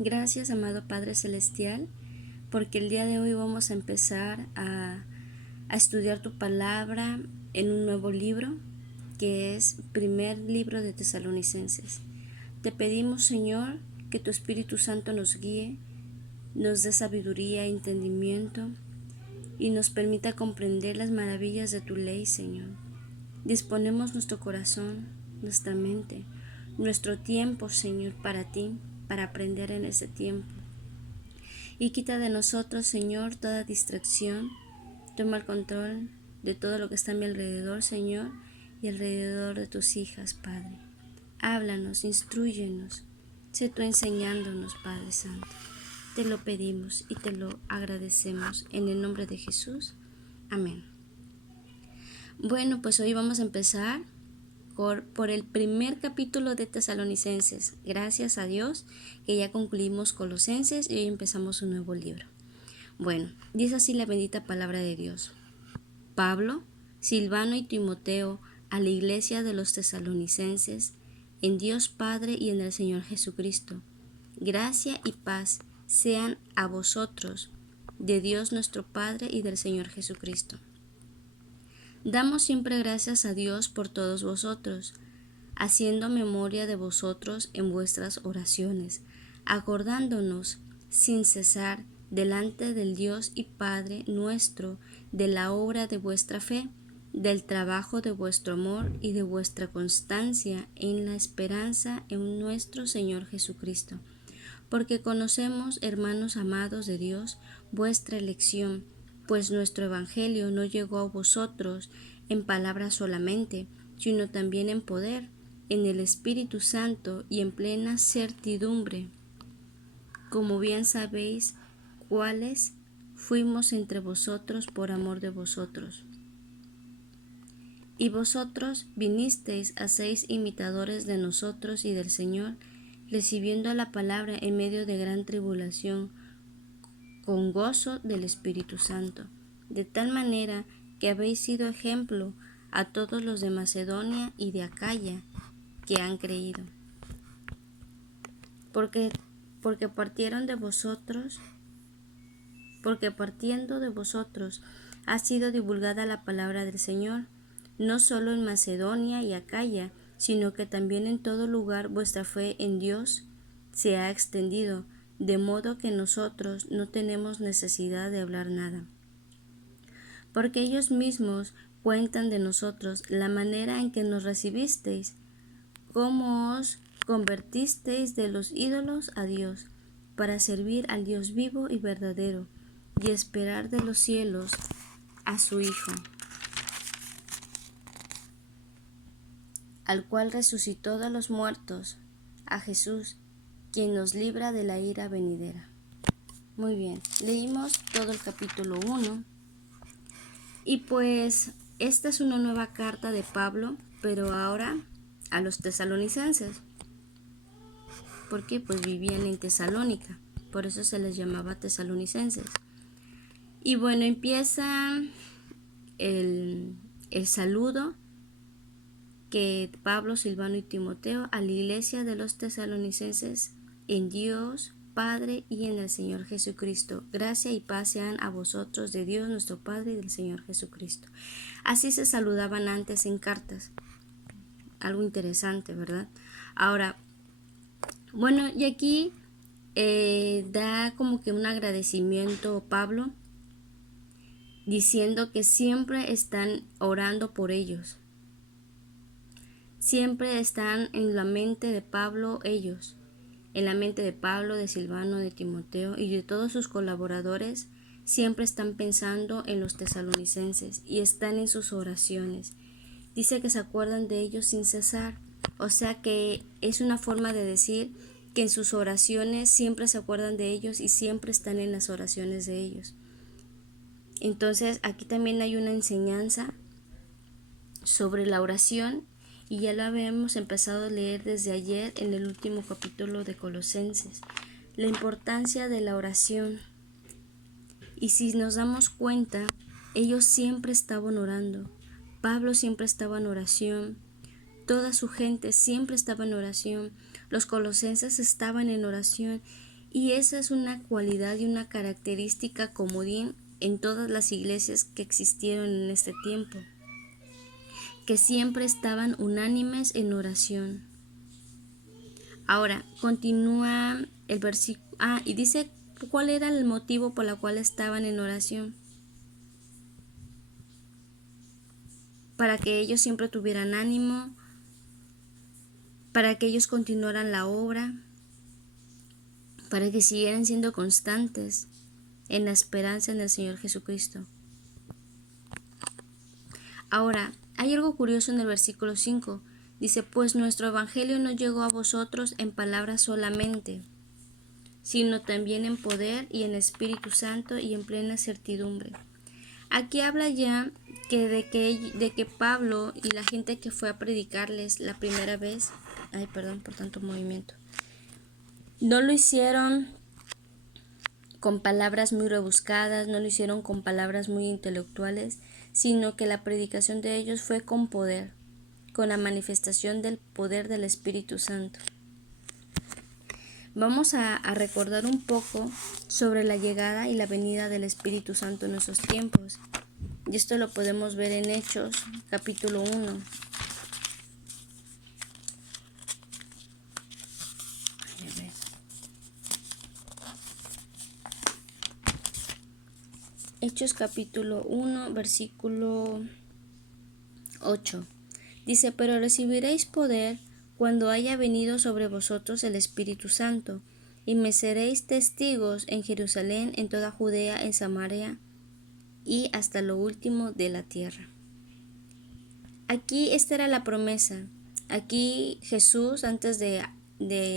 Gracias, amado Padre Celestial, porque el día de hoy vamos a empezar a estudiar tu palabra en un nuevo libro, que es primer libro de Tesalonicenses. Te pedimos, Señor, que tu Espíritu Santo nos guíe, nos dé sabiduría e entendimiento y nos permita comprender las maravillas de tu ley, Señor. Disponemos nuestro corazón, nuestra mente, nuestro tiempo, Señor, para ti, para aprender en ese tiempo. Y quita de nosotros, Señor, toda distracción. Toma el control de todo lo que está a mi alrededor, Señor, y alrededor de tus hijas, Padre. Háblanos, instrúyenos. Sé tú enseñándonos, Padre Santo. Te lo pedimos y te lo agradecemos en el nombre de Jesús. Amén. Bueno, pues hoy vamos a empezar por el primer capítulo de Tesalonicenses. Gracias a Dios que ya concluimos Colosenses y hoy empezamos un nuevo libro. Bueno, dice así la bendita palabra de Dios. Pablo, Silvano y Timoteo, a la iglesia de los tesalonicenses, en Dios Padre y en el Señor Jesucristo. Gracia y paz sean a vosotros, de Dios nuestro Padre y del Señor Jesucristo. Damos siempre gracias a Dios por todos vosotros, haciendo memoria de vosotros en vuestras oraciones, acordándonos sin cesar delante del Dios y Padre nuestro de la obra de vuestra fe, del trabajo de vuestro amor y de vuestra constancia en la esperanza en nuestro Señor Jesucristo. Porque conocemos, hermanos amados de Dios, vuestra elección, pues nuestro Evangelio no llegó a vosotros en palabras solamente, sino también en poder, en el Espíritu Santo y en plena certidumbre. Como bien sabéis, cuáles fuimos entre vosotros por amor de vosotros. Y vosotros vinisteis a seis imitadores de nosotros y del Señor, recibiendo la palabra en medio de gran tribulación, con gozo del Espíritu Santo, de tal manera que habéis sido ejemplo a todos los de Macedonia y de Acaya que han creído. Porque partiendo de vosotros ha sido divulgada la palabra del Señor, no solo en Macedonia y Acaya, sino que también en todo lugar vuestra fe en Dios se ha extendido, de modo que nosotros no tenemos necesidad de hablar nada. Porque ellos mismos cuentan de nosotros la manera en que nos recibisteis, cómo os convertisteis de los ídolos a Dios, para servir al Dios vivo y verdadero, y esperar de los cielos a su Hijo, al cual resucitó de los muertos, a Jesús, quien nos libra de la ira venidera. Muy bien, leímos todo el capítulo 1 y pues esta es una nueva carta de Pablo, pero ahora a los tesalonicenses, porque pues vivían en Tesalónica, por eso se les llamaba tesalonicenses. Y bueno, empieza el saludo que Pablo, Silvano y Timoteo a la iglesia de los tesalonicenses en Dios Padre y en el Señor Jesucristo. Gracia y paz sean a vosotros de Dios nuestro Padre y del Señor Jesucristo. Así se saludaban antes en cartas. Algo interesante, ¿verdad? Ahora, bueno, y aquí da como que un agradecimiento Pablo, diciendo que siempre están orando por ellos. Siempre están en la mente de Pablo ellos, en la mente de Pablo, de Silvano, de Timoteo y de todos sus colaboradores. Siempre están pensando en los tesalonicenses y están en sus oraciones. Dice que se acuerdan de ellos sin cesar, o sea que es una forma de decir que en sus oraciones siempre se acuerdan de ellos y siempre están en las oraciones de ellos. Entonces aquí también hay una enseñanza sobre la oración y ya lo habíamos empezado a leer desde ayer en el último capítulo de Colosenses, la importancia de la oración. Y si nos damos cuenta, ellos siempre estaban orando. Pablo siempre estaba en oración, toda su gente siempre estaba en oración, los colosenses estaban en oración Y esa es una cualidad y una característica comodín en todas las iglesias que existieron en este tiempo, que siempre estaban unánimes en oración. Ahora, continúa el versículo. Y dice cuál era el motivo por el cual estaban en oración. Para que ellos siempre tuvieran ánimo, para que ellos continuaran la obra, para que siguieran siendo constantes en la esperanza en el Señor Jesucristo. Ahora, hay algo curioso en el versículo 5. Dice, pues nuestro evangelio no llegó a vosotros en palabras solamente, sino también en poder y en Espíritu Santo y en plena certidumbre. Aquí habla ya de que Pablo y la gente que fue a predicarles la primera vez, perdón por tanto movimiento, no lo hicieron con palabras muy rebuscadas, no lo hicieron con palabras muy intelectuales, sino que la predicación de ellos fue con poder, con la manifestación del poder del Espíritu Santo. Vamos a recordar un poco sobre la llegada y la venida del Espíritu Santo en nuestros tiempos. Y esto lo podemos ver en Hechos, capítulo 1. Hechos capítulo 1, versículo 8. Dice, pero recibiréis poder cuando haya venido sobre vosotros el Espíritu Santo, y me seréis testigos en Jerusalén, en toda Judea, en Samaria y hasta lo último de la tierra. Aquí esta era la promesa. Aquí Jesús, antes de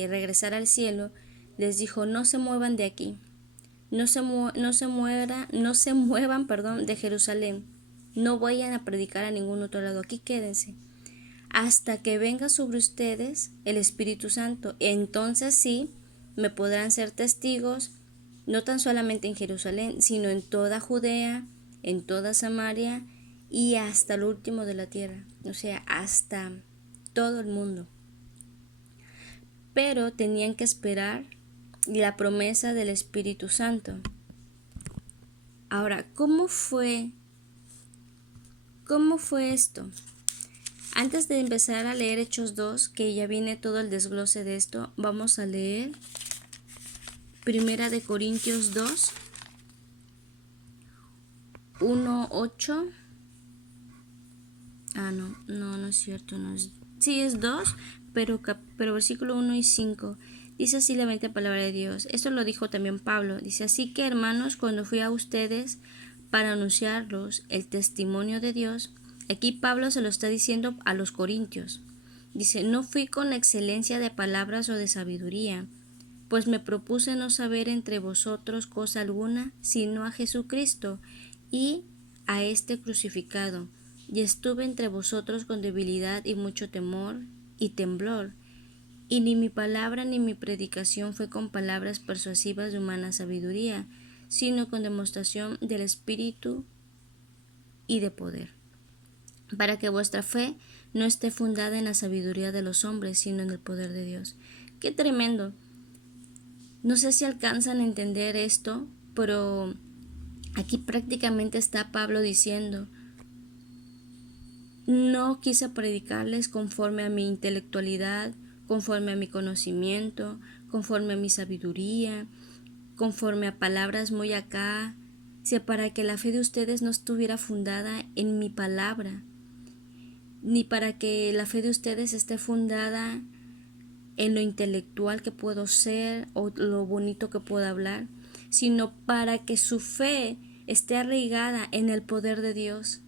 regresar al cielo, les dijo, no se muevan de aquí, no se muevan, de Jerusalén, no vayan a predicar a ningún otro lado, aquí quédense, hasta que venga sobre ustedes el Espíritu Santo. Entonces sí, me podrán ser testigos, no tan solamente en Jerusalén, sino en toda Judea, en toda Samaria y hasta lo último de la tierra, o sea, hasta todo el mundo. Pero tenían que esperar la promesa del Espíritu Santo. Ahora, ¿cómo fue esto? Antes de empezar a leer Hechos 2, que ya viene todo el desglose de esto, vamos a leer Primera de Corintios 2, 1, 8. No es cierto, no es. Sí, es 2, pero versículo 1 y 5. Dice así la bendita palabra de Dios. Esto lo dijo también Pablo. Dice, así que hermanos, cuando fui a ustedes para anunciarlos el testimonio de Dios, aquí Pablo se lo está diciendo a los corintios. Dice, no fui con excelencia de palabras o de sabiduría, pues me propuse no saber entre vosotros cosa alguna, sino a Jesucristo y a este crucificado. Y estuve entre vosotros con debilidad y mucho temor y temblor, y ni mi palabra ni mi predicación fue con palabras persuasivas de humana sabiduría, sino con demostración del Espíritu y de poder, para que vuestra fe no esté fundada en la sabiduría de los hombres, sino en el poder de Dios. ¡Qué tremendo! No sé si alcanzan a entender esto, pero aquí prácticamente está Pablo diciendo, no quise predicarles conforme a mi intelectualidad, conforme a mi conocimiento, conforme a mi sabiduría, conforme a palabras muy acá, para que la fe de ustedes no estuviera fundada en mi palabra, ni para que la fe de ustedes esté fundada en lo intelectual que puedo ser o lo bonito que puedo hablar, sino para que su fe esté arraigada en el poder de Dios.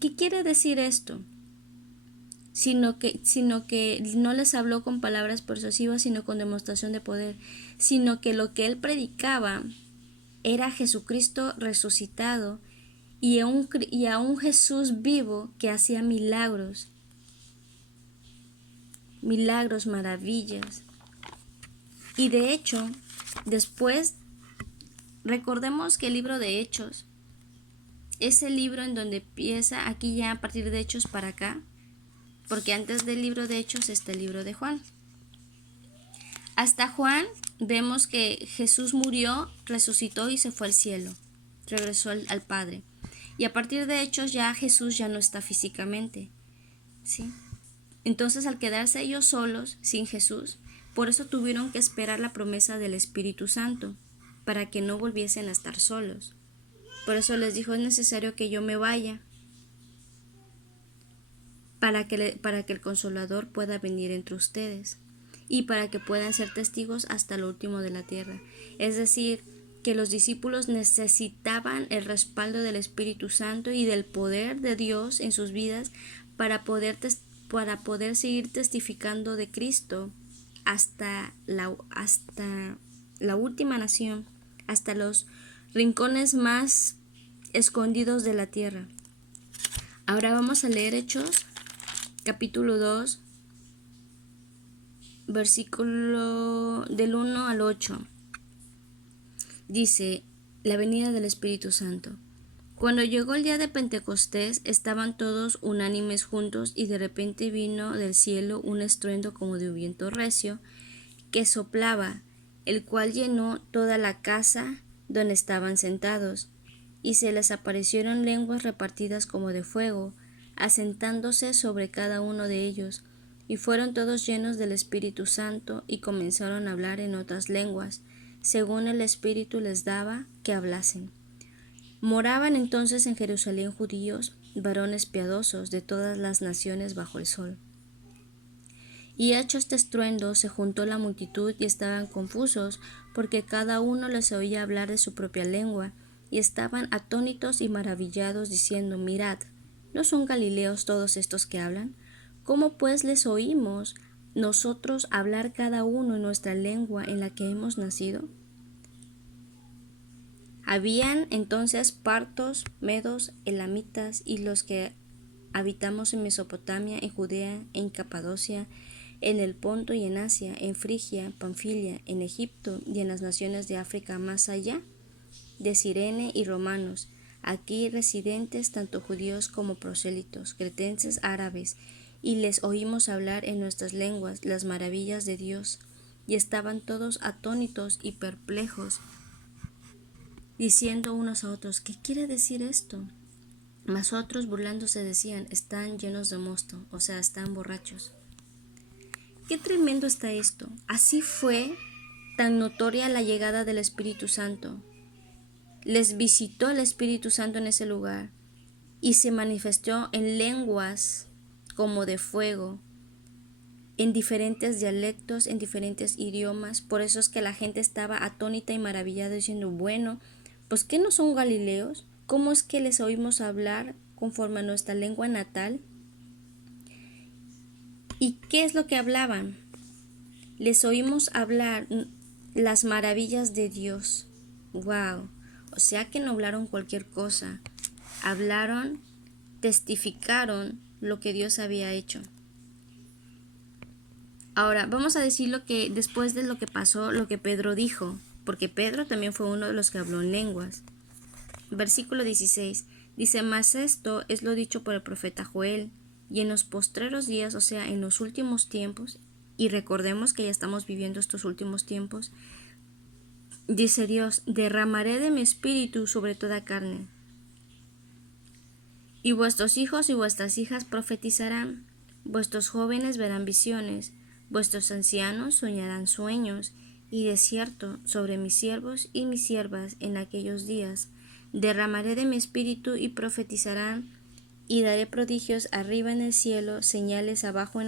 ¿Qué quiere decir esto? Sino que no les habló con palabras persuasivas, sino con demostración de poder, sino que lo que él predicaba era Jesucristo resucitado y a un Jesús vivo que hacía milagros, maravillas. Y de hecho, después, recordemos que el libro de Hechos es el libro en donde empieza, aquí ya a partir de Hechos para acá, porque antes del libro de Hechos está el libro de Juan. Hasta Juan vemos que Jesús murió, resucitó y se fue al cielo, regresó al Padre. Y a partir de Hechos ya Jesús ya no está físicamente, ¿sí? Entonces, al quedarse ellos solos, sin Jesús, por eso tuvieron que esperar la promesa del Espíritu Santo, para que no volviesen a estar solos. Por eso les dijo, es necesario que yo me vaya, para que el Consolador pueda venir entre ustedes, y para que puedan ser testigos hasta lo último de la tierra. Es decir, que los discípulos necesitaban el respaldo del Espíritu Santo y del poder de Dios en sus vidas para poder seguir testificando de Cristo hasta la última nación, hasta los rincones más escondidos de la tierra. Ahora vamos a leer Hechos, capítulo 2, versículo del 1 al 8. Dice, la venida del Espíritu Santo. Cuando llegó el día de Pentecostés, estaban todos unánimes juntos, y de repente vino del cielo un estruendo como de un viento recio que soplaba, el cual llenó toda la casa donde estaban sentados, y se les aparecieron lenguas repartidas como de fuego, asentándose sobre cada uno de ellos, y fueron todos llenos del Espíritu Santo, y comenzaron a hablar en otras lenguas, según el Espíritu les daba que hablasen. Moraban entonces en Jerusalén judíos, varones piadosos de todas las naciones bajo el sol. Y hecho este estruendo, se juntó la multitud y estaban confusos, porque cada uno les oía hablar de su propia lengua, y estaban atónitos y maravillados, diciendo, mirad, ¿no son galileos todos estos que hablan? ¿Cómo pues les oímos nosotros hablar cada uno en nuestra lengua en la que hemos nacido? Habían entonces partos, medos, elamitas, y los que habitamos en Mesopotamia, en Judea, en Capadocia, en el Ponto y en Asia, en Frigia, Panfilia, en Egipto y en las naciones de África más allá, de Cirene y romanos, aquí residentes tanto judíos como prosélitos, cretenses, árabes, y les oímos hablar en nuestras lenguas las maravillas de Dios, y estaban todos atónitos y perplejos, diciendo unos a otros, ¿qué quiere decir esto? Mas otros burlándose decían, están llenos de mosto, o sea, están borrachos. Qué tremendo está esto. Así fue tan notoria la llegada del Espíritu Santo. Les visitó el Espíritu Santo en ese lugar y se manifestó en lenguas como de fuego, en diferentes dialectos, en diferentes idiomas. Por eso es que la gente estaba atónita y maravillada diciendo, bueno, pues ¿qué no son galileos? ¿Cómo es que les oímos hablar conforme a nuestra lengua natal? ¿Y qué es lo que hablaban? Les oímos hablar las maravillas de Dios. ¡Wow! O sea que no hablaron cualquier cosa. Hablaron, testificaron lo que Dios había hecho. Ahora, vamos a decir lo que después de lo que pasó, lo que Pedro dijo, porque Pedro también fue uno de los que habló en lenguas. Versículo 16. Dice, mas esto es lo dicho por el profeta Joel, y en los postreros días, o sea, en los últimos tiempos, y recordemos que ya estamos viviendo estos últimos tiempos, dice Dios, derramaré de mi espíritu sobre toda carne, y vuestros hijos y vuestras hijas profetizarán, vuestros jóvenes verán visiones, vuestros ancianos soñarán sueños, y de cierto sobre mis siervos y mis siervas en aquellos días derramaré de mi espíritu y profetizarán, y daré prodigios arriba en el cielo, señales abajo en